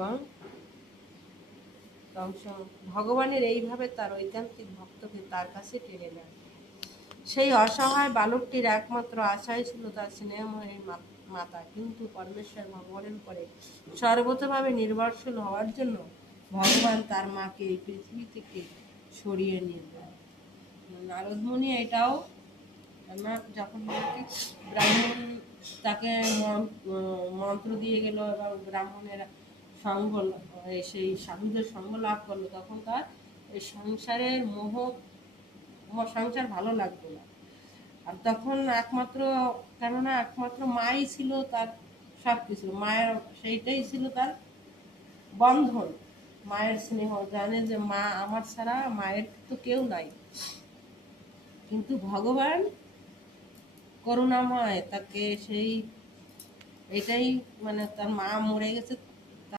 এবং ভগবানের এইভাবে তার ঐকান্তিক ভক্তকে তার কাছে টেনে নেন। সেই অসহায় বালকটির একমাত্র আশাই ছিল তার স্নেহময়ী মাতা, কিন্তু পরমেশ্বর ভগবানের উপরে সর্বতভাবে নির্ভরশীল হওয়ার জন্য ভগবান তার মাকে এই পৃথিবী থেকে সরিয়ে নিয়ে যান। নারদমুনি এটাও যখন ব্রাহ্মণ তাকে মন্ত্র দিয়ে গেল এবং ব্রাহ্মণের সঙ্গ সেই সাধুদের সঙ্গ লাভ করলো, তখন তার এই সংসারের সংসার ভালো লাগতো না। আর তখন কেননা একমাত্র মাই ছিল তার সব কিছু, মায়ের সেইটাই ছিল তার বন্ধন, মায়ের স্নেহ। জানে যে মা আমার ছাড়া মায়ের তো কেউ নাই, কিন্তু ভগবান করুণাময় তাকে এটাই তার মা মরে গেছে